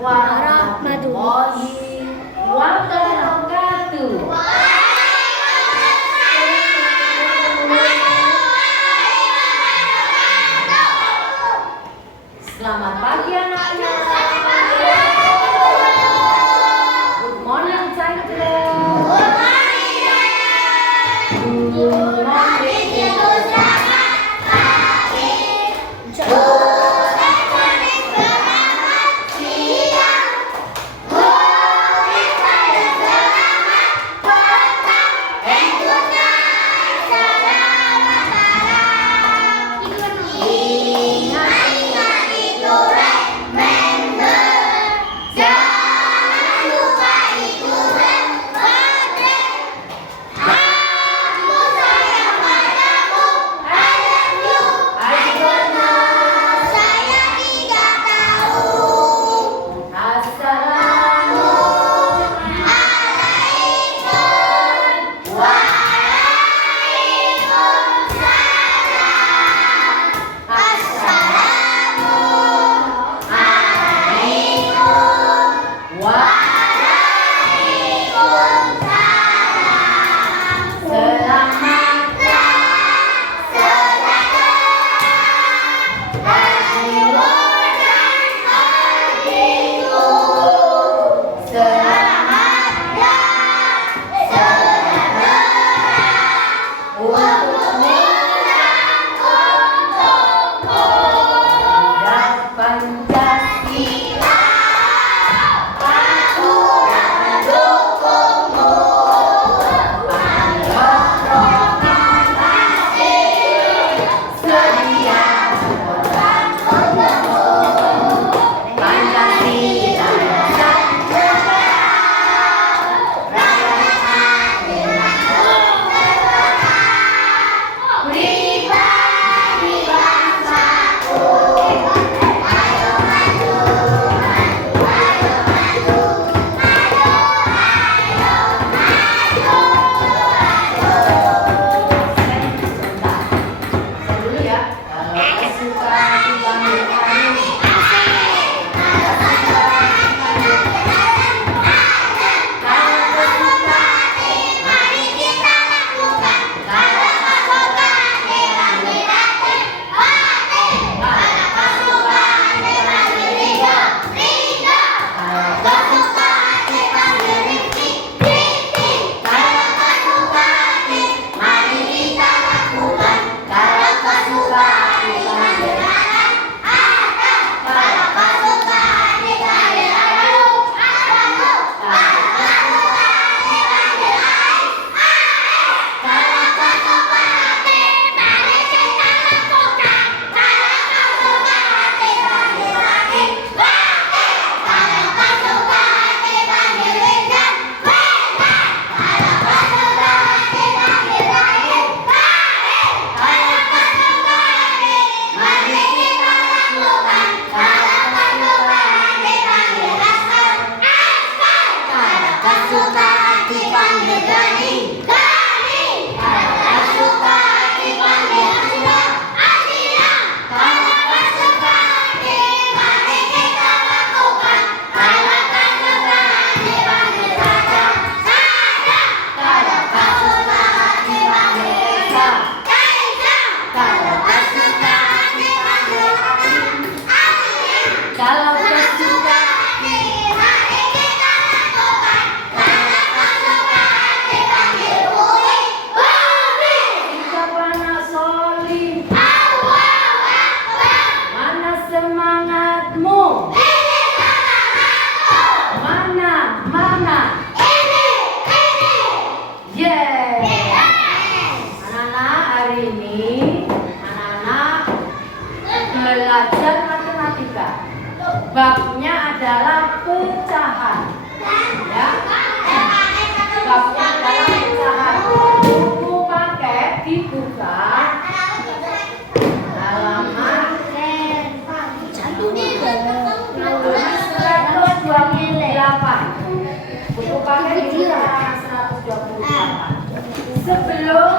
warahmatullahi wabarakatuh. Selamat pagi anak-anak. Good morning children. Good morning. Good morning. Babnya adalah pecahan, ya. Babnya adalah pecahan. Buku paket dibuka halaman 128. Buku paket dibuka 128. Sebelum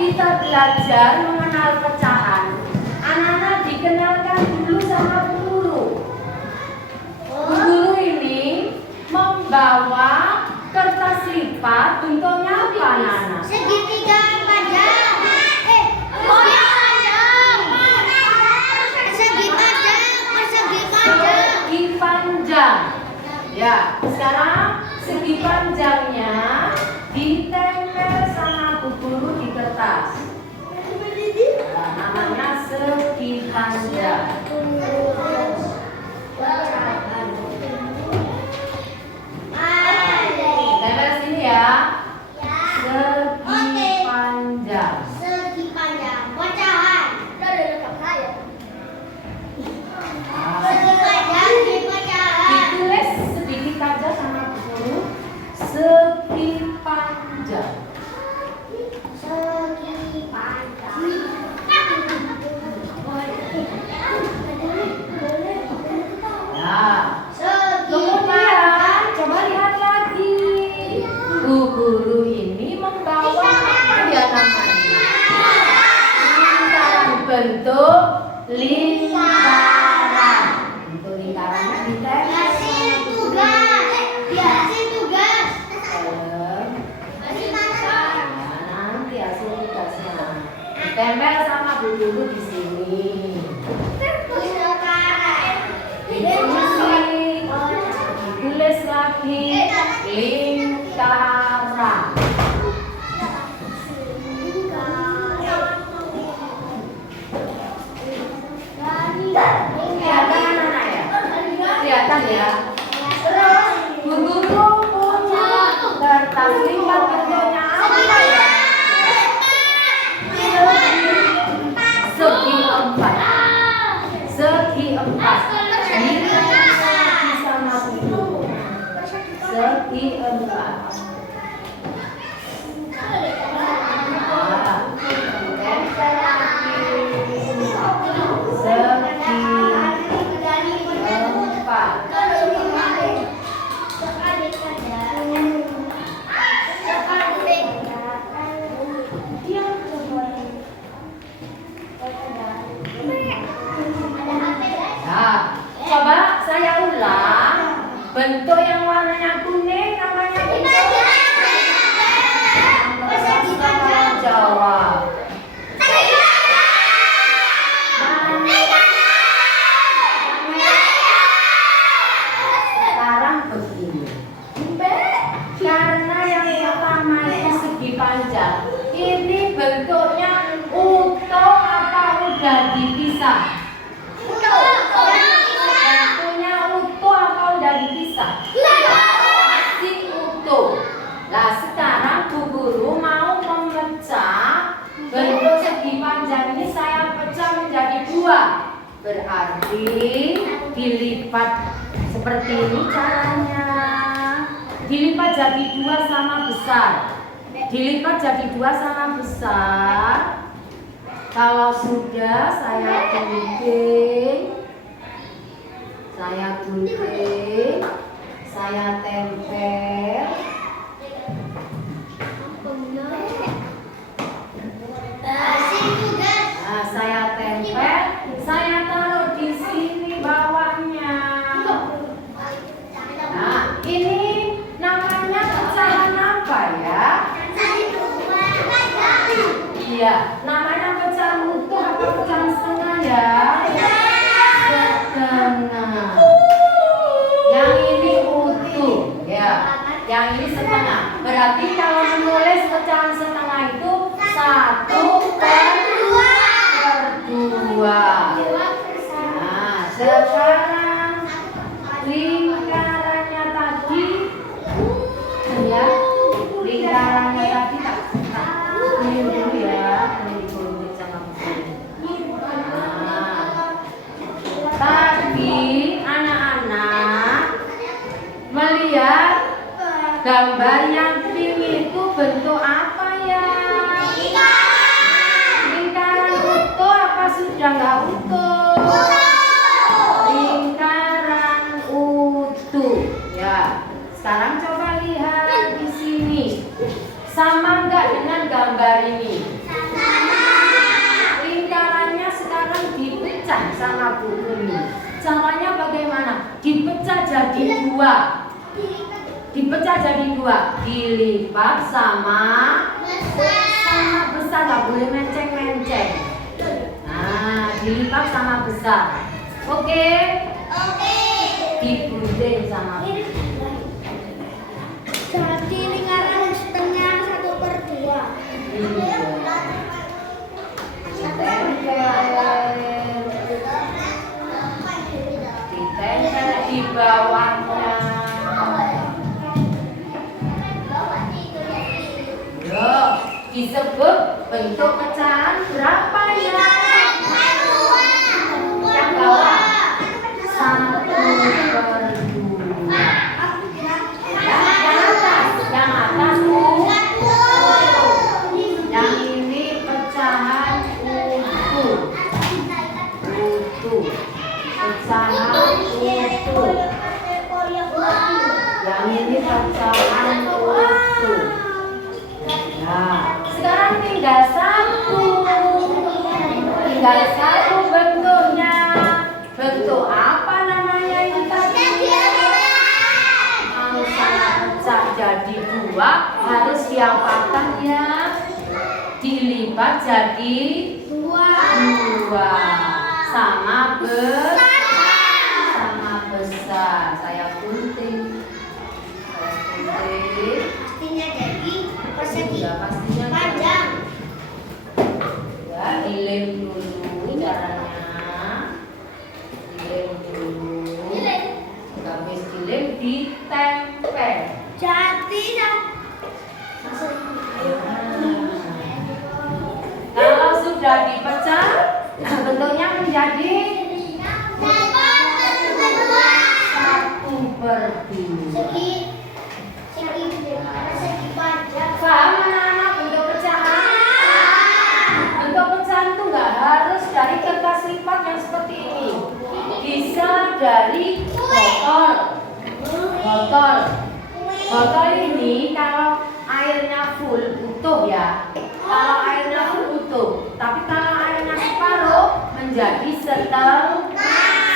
kita belajar mengenal pecahan, anak-anak dikenalkan dulu sama guru. Guru lipat bentuknya apa, Nana? Segitiga panjang. Persegi panjang. Ya, sekarang segi panjangnya ditempel sama Bu Guru di kertas. Nah, namanya segi panjang. Tempel sini ya. Segi panjang. Segi panjang. Pecahan. Segi panjang dipecahan. Ditulis sedikit aja sama Bu Guru. Segi panjang. Segi panjang. Nah, Segi kemudian coba lihat lagi. Bu Guru ini membawa apa ya namanya? Bentuk lingkaran. Bentuk lingkarannya ditempel. Biasin tugas. Biasin tugas. Nanti hasil tugasnya ditempel sama Bu Guru di sini. Ditulis lagi lingkaran. Kelihatan anak ya? Kelihatan ya? Terus Bu Guru punya kertas lipat bentuknya apa ya? Segi empat. Segi empat. Ini lagi sama Bu Guru. Segi empat. Tempel lagi. Segi empat. Nah, coba saya ulang. Bentuk yang warnanya kuning namanya bentuk jawab. Sekarang begini. Karena yang pertama itu segi panjang. Ini bentuknya utuh apa udah dipisah? Bentuknya utuh apa udah dipisah? Masih utuh. Nah, sekarang Bu Guru mau memecah bentuk segi panjang ini, saya pecah menjadi dua. Berarti dilipat seperti ini caranya. Dilipat jadi dua sama besar. Dilipat jadi dua sama besar. Kalau sudah saya gunting, saya tempel. Nah, saya tempel, saya taruh di sini bawahnya. Nah, ini namanya pecahan apa ya? Iya, namanya pecahan utuh apa pecahan setengah ya? Setengah. Yang ini utuh, ya. Yang ini setengah. Berarti kalau menulis pecahan setengah itu 1/2. Nah, sekarang lingkarannya tadi, ya, lingkarannya tadi tak ini dulu ya, ini digunting sama mesin. Nah, tadi anak-anak melihat gambar yang pink itu bentuk apa ya? Lingkaran utuh apa sudah nggak utuh? Lingkaran utuh. Ya. Sekarang coba lihat di sini. Sama nggak dengan gambar ini? Lingkarannya sekarang dipecah sama Bu Umi. Caranya bagaimana? Dipecah jadi dua. dipecah jadi dua, dilipat sama besar, nggak boleh menceng-menceng. Nah, dilipat sama besar. Oke? Digunting sama Jadi lingkaran setengah 1/2. ditempel di bawahnya. Yo, disebut bentuk pecahan berapa ya? Yang bawah 1/2. Yang atas yang ini pecahan utuh. Pecahan utuh. Yang ini pecahan utuh. Nah, sekarang tinggal satu bentuknya. Bentuk apa namanya ini tadi? Kalau saya pecah jadi dua, harus diapakan ya? Dilipat jadi dua sama besar. Saya gunting. Pastinya jadi persegi. Ya, pastinya Panjang. ya, dilem dulu caranya. Dilem dulu. Habis dilem ditempel. Jadi Kalau sudah dipecah, bentuknya menjadi 1/2. Persegi panjang. Paham anak-anak bentuk pecahan? Bentuk pecahan itu nggak harus dari kertas lipat yang seperti ini. Bisa dari botol ini kalau airnya full utuh ya. Kalau airnya full utuh, tapi kalau airnya separuh menjadi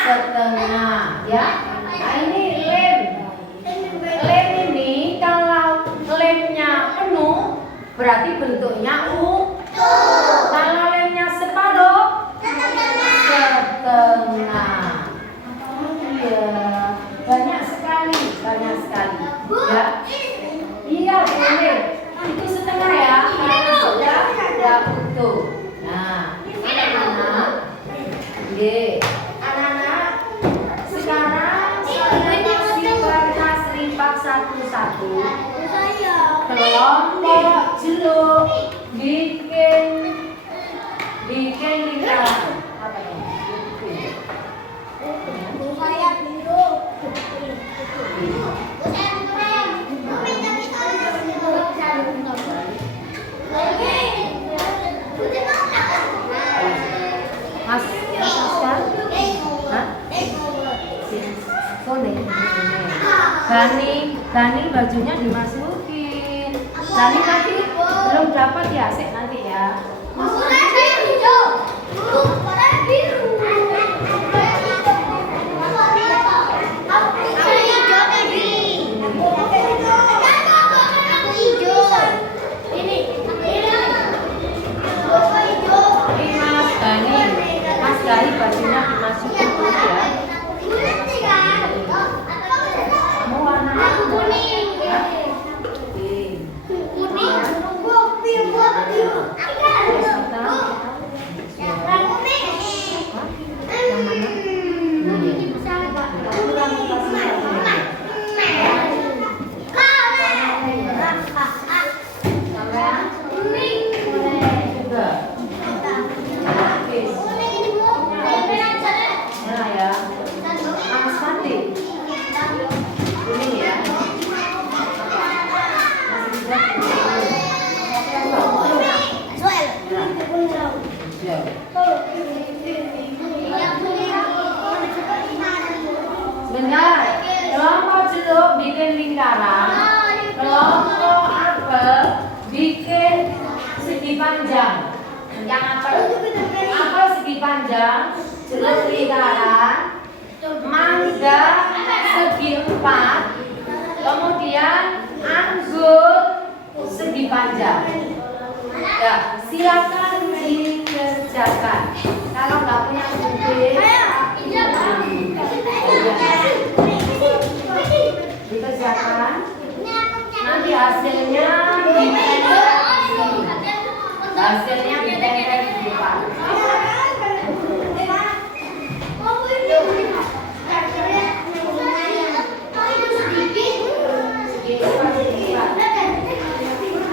setengah ya. Nah ini lem ini kalau lemnya penuh berarti bentuknya utuh. Kalau lemnya separuh setengah. Iya, banyak sekali ya. Iya boleh, itu setengah ya. Kalau sudah ada utuh. Nah, anak-anak, sekarang saya kasih kertas lipat satu-satu. Kelompok jeruk bikin lingkaran. Apa ini? Saya biru. Mas, Oscar? Hah? Gani bajunya dimasukin. Gani tadi belum dapat ya, sih nanti ya. Saya hijau. Saya biru. Mas Gani bajunya dimasukin dulu ya. Kamu warna Kuning. Benar, kelompok jeruk bikin lingkaran, kelompok apel bikin segi panjang. Yang apel segi panjang, jeruk lingkaran, mangga segi 4, kemudian Segi panjang. Ya, silakan dikerjakan. Kalau nggak punya buku, dikerjakan. Nanti hasilnya ditempel di depan.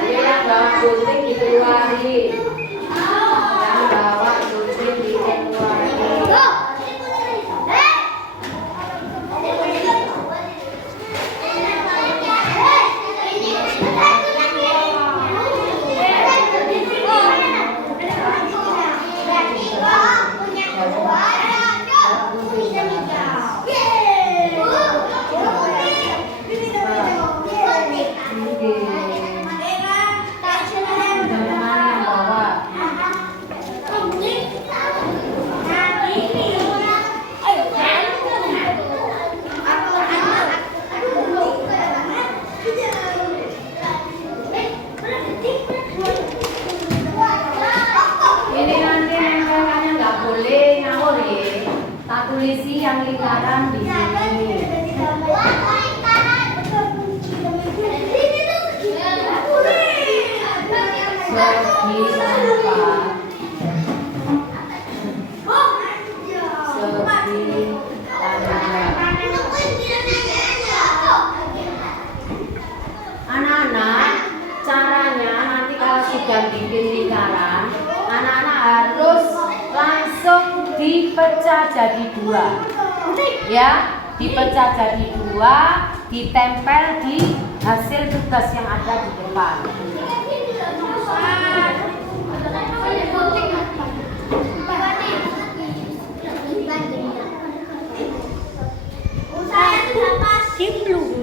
Ayo yang bawa gunting dikeluarin. Yang bawa gunting dikeluarin. Ini nanti nempelkannya nggak boleh ngawur ya. Tak tulisi yang lingkaran di sini. Anak-anak, caranya nanti kalau sudah bikin lingkaran, anak-anak harus langsung dipecah jadi dua. Ya, dipecah jadi dua, ditempel di hasil tugas yang ada di depan.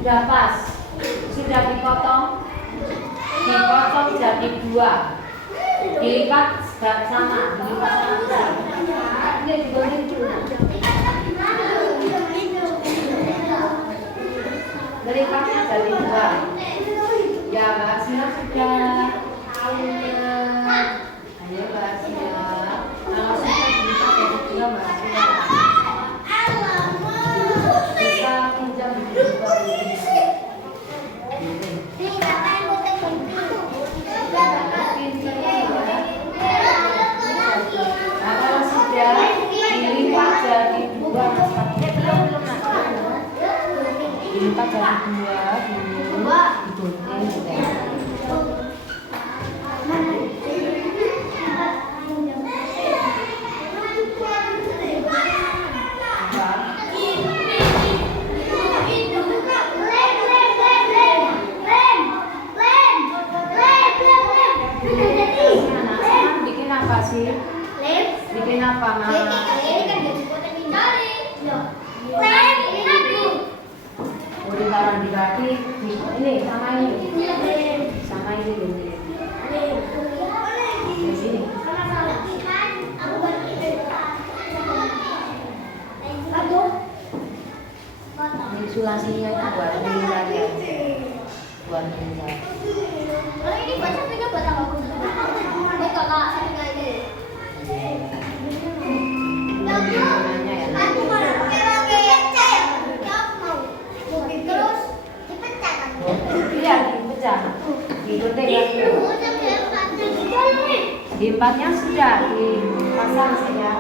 Sudah pas, sudah dipotong jadi dua, dilipat sama, ini digoreng dulu. Dilipatnya jadi dua. Ya, Mbak Sina sudah. Ayo Mbak Sina. Kalau sudah dilipat jadi dua, Mbak Sina. Kita pinjam di dua. Nah, kalau sudah dilipat jadi dua, dilipat jadi dua, digunting gitu ya. Bikin apa sih? Bikin apa, Mas? Oh, ditaruh di kaki. Ini sama ini. Sama ini dulu. Di sini. Ini sulasinya itu buat meninggal ya. Buat meninggal. Ini buat sampingnya buat apa? Buat kakak sampingnya ini. Gunanya ya. Aku mau pakai terus dipecah kan? Iya, dipecah. Digunting lagi. Limpatnya sudah dipasang sih ya.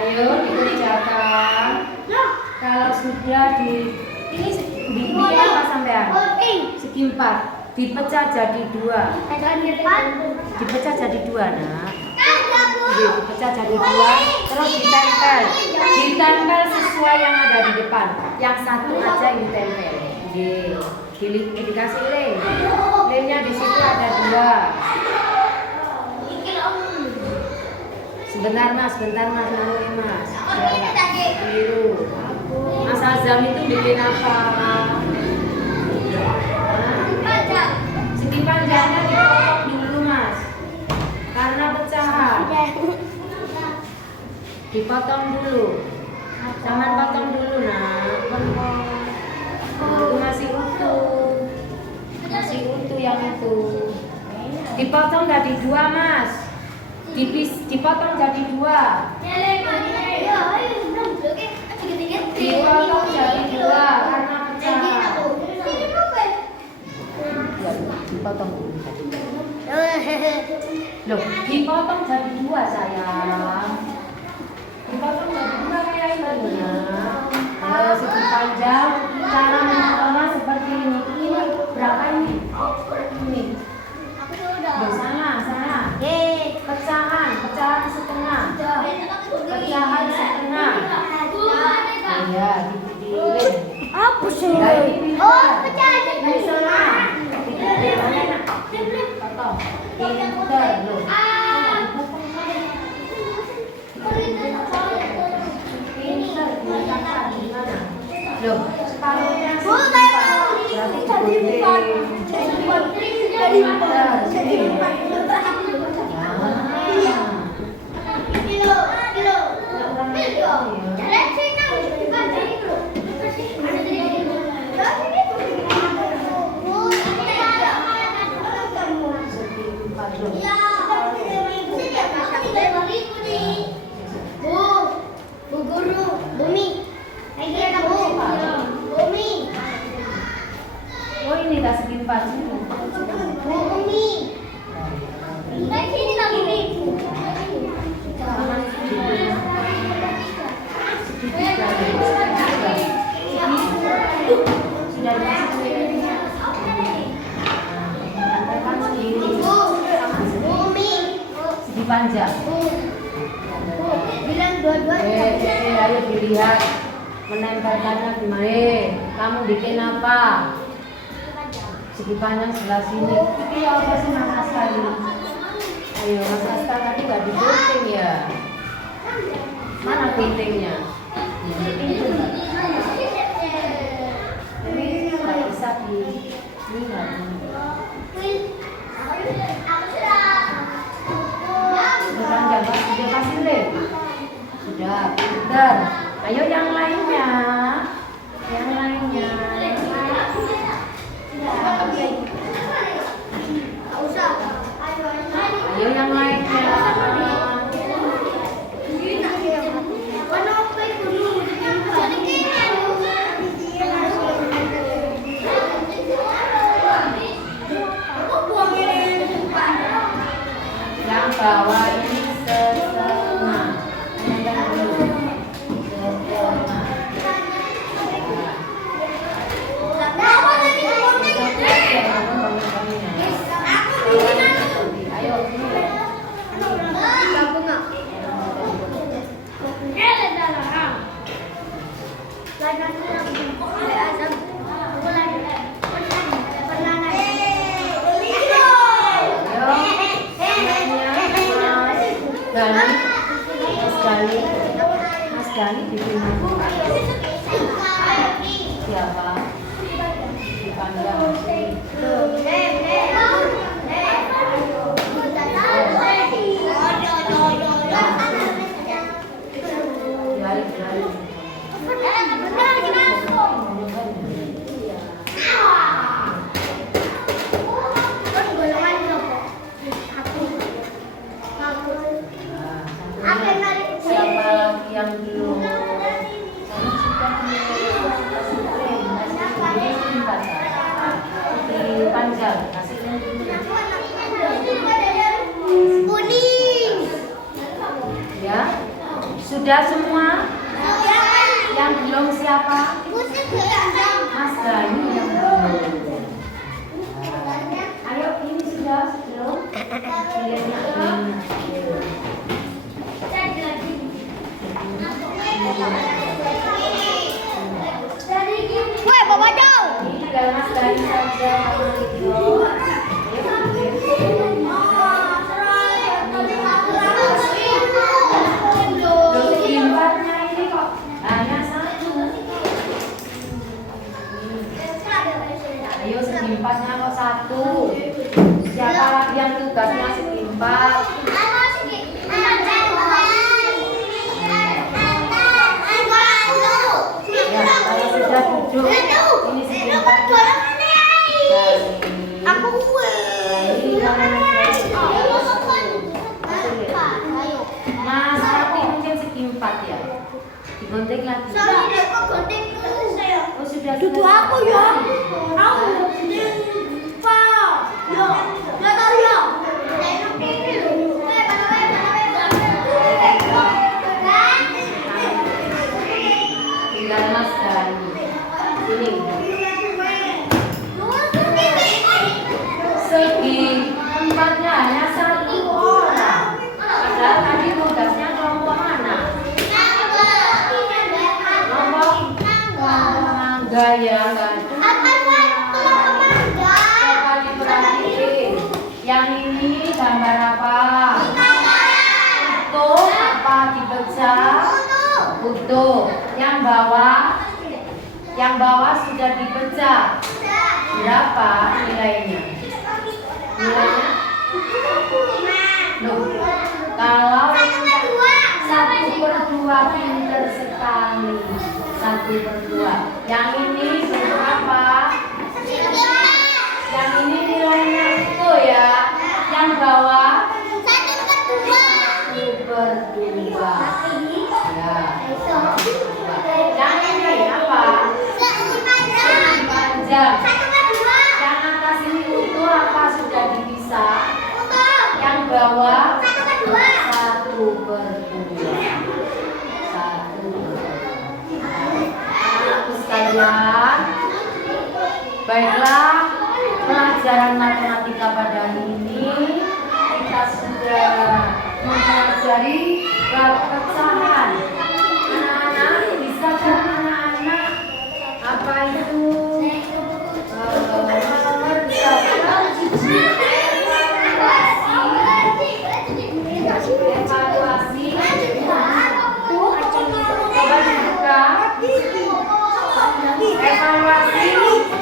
Ayo dikerjakan. Kalau sudah ini apa sampean? Segi 4 dipecah jadi 2. Dipecah jadi 2, Nak. Dipecah jadi 2, terus ditempel sesuai yang ada di depan. Yang satu aja yang ditempel. Dikasih lem. Lemnya di situ ada 2. Sebentar Mas, naruhnya Mas. Biru. Mas Azam itu bikin apa? Segi panjangnya dipotong dulu Mas, karena pecahan. Dipotong dulu. Jangan potong dulu nak. Itu masih utuh. Masih utuh yang itu. Dipotong jadi 2 mas. Dipotong jadi 2. Dipotong jadi 2 karena pecah. Dipotong dulu. Loh, dipotong jadi 2 sayang. Dipotong jadi 2 kayak ini ya. Segi panjang. Cara memotongnya seperti ini. Ini berapa ini? Ini. Loh, sana. Pecahan setengah. Pecahan setengah. Iya, dipikirin. Apa sih? Oh, pecahan di sana. Potong. Pinter loh. Loh, separuhnya oh ini dah segi 4 ini. Sudah segi panjang. Bilang dua-duanya. Ayo dilihat menempelkannya gimana. Kamu bikin apa? Segi panjang sebelah sini. Ini apa sih Mas Askar ini? Ayo Mas Askar tadi nggak digunting ya? Mana guntingnya? Ini nggak bisa di ini nggak. Sudah kasih lem. Sudah, pintar. Ayo yang lainnya. Ayo yang lainnya. Yang bawah ini setengah. Mas Gali bikin siapa? Dipandang. Siapa lagi yang belum? Panjang, kasihnya Kuning. ya. Sudah semua? Yang belum siapa? Mas Gali yang belum. Ayo ini sudah sebelum. Woi, Bapak Jauh. Ini tinggal Mas Gali saja sama Lidyo. Segi empatnya ini kok hanya 1. Ayo segi empatnya kok 1. Siapa lagi yang tugasnya segi 4? Kalau sudah duduk, ini segi 4 Aku ini Mas, tapi mungkin segi 4 ya. Digonting lagi. Oh sudah. Duduk aku ya. Aku tinggal Mas Dani. Ini segi 4-nya hanya 1 orang. Padahal tadi tugasnya kelompok mana? Kelompok mangga ya kan? Coba diperhatiin. Yang ini gambar apa? Utuh apa dipecah? Utuh. Yang bawah sudah dipecah. Berapa nilainya? Loh, kalau 1/2 pinter sekali. 1/2. Yang ini bentuk apa? Yang ini nilainya utuh ya. Yang bawah 1/2. Ya. Yang ini apa? Panjang. Yang atas ini utuh apa sudah dipisah? Yang bawah 1/2. Anakku sekalian, baiklah, pelajaran matematika pada hari ini kita sudah mempelajari bab pecahan. Anak-anak, bisa kan anak-anak apa itu